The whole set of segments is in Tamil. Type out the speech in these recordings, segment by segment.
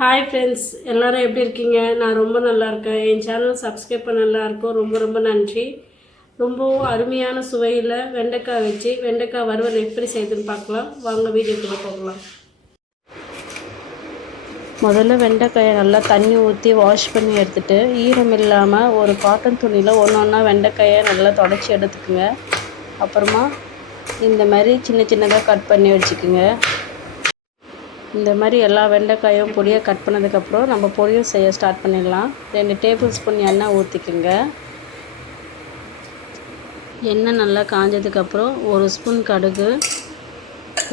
ஹாய் ஃப்ரெண்ட்ஸ், எல்லோரும் எப்படி இருக்கீங்க? நான் ரொம்ப நல்லா இருக்கேன். என் சேனல் சப்ஸ்கிரைப் பண்ண எல்லாருக்கும் ரொம்ப ரொம்ப நன்றி. ரொம்பவும் அருமையான சுவையில் வெண்டைக்காய் வச்சு வெண்டைக்காய் வறுவல் எப்படி செய்யுதுன்னு பார்க்கலாம். வாங்க வீடியோக்குள்ளே போகலாம். முதல்ல வெண்டைக்காயை நல்லா தண்ணி ஊற்றி வாஷ் பண்ணி எடுத்துகிட்டு ஈரம் இல்லாமல் ஒரு காட்டன் துணியில் ஒன்று ஒன்றா வெண்டைக்காயை நல்லா தொடச்சி எடுத்துக்குங்க. அப்புறமா இந்த மாதிரி சின்ன சின்னதாக கட் பண்ணி வச்சுக்கோங்க. இந்த மாதிரி எல்லா வெண்டைக்காயும் பொடியாக கட் பண்ணதுக்கப்புறம் நம்ம பொரியல் செய்ய ஸ்டார்ட் பண்ணிடலாம். 2 டேபிள் ஸ்பூன் எண்ணெய் ஊற்றிக்குங்க. எண்ணெய் நல்லா காஞ்சதுக்கப்புறம் 1 ஸ்பூன் கடுகு,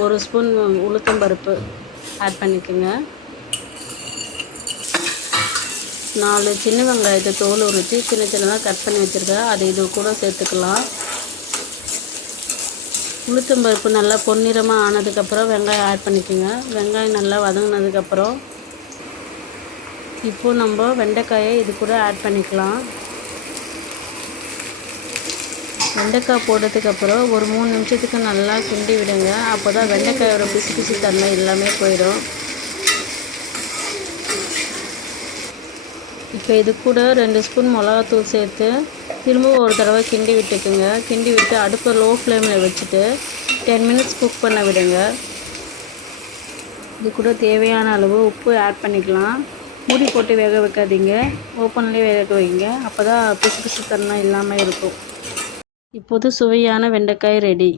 1 ஸ்பூன் உளுத்தம்பருப்பு ஆட் பண்ணிக்கோங்க. 4 சின்ன வெங்காயத்தை தோல் உரித்து சின்ன சின்னதாக கட் பண்ணி வச்சுருக்கேன். அதை இது கூட சேர்த்துக்கலாம். உளுத்தம்பருப்பு நல்லா பொன்னிறமாக ஆனதுக்கப்புறம் வெங்காயம் ஆட் பண்ணிக்கோங்க. வெங்காயம் நல்லா வதங்கினதுக்கப்புறம் இப்போது நம்ம வெண்டைக்காயை இது கூட ஆட் பண்ணிக்கலாம். வெண்டைக்காய் போட்டதுக்கப்புறம் ஒரு 3 நிமிஷத்துக்கு நல்லா கிண்டி விடுங்க. அப்போ தான் வெண்டைக்காயோட பிசு பிசு தன்மை எல்லாமே போயிடும். இப்போ இது கூட 2 ஸ்பூன் மிளகாத்தூள் சேர்த்து திரும்பவும் ஒரு தடவை கிண்டி விட்டுக்குங்க. கிண்டி விட்டு அடுப்பை லோ ஃப்ளேமில் வச்சுட்டு 10 மினிட்ஸ் குக் பண்ண விடுங்க. இது கூட தேவையான அளவு உப்பு ஆட் பண்ணிக்கலாம். மூடி போட்டு வேக வைக்காதீங்க, ஓப்பன்லேயே வேக வைங்க. அப்போ தான் பிசு பிசு தன்மை இல்லாமல் இருக்கும். இப்போது சுவையான வெண்டைக்காய் ரெடி.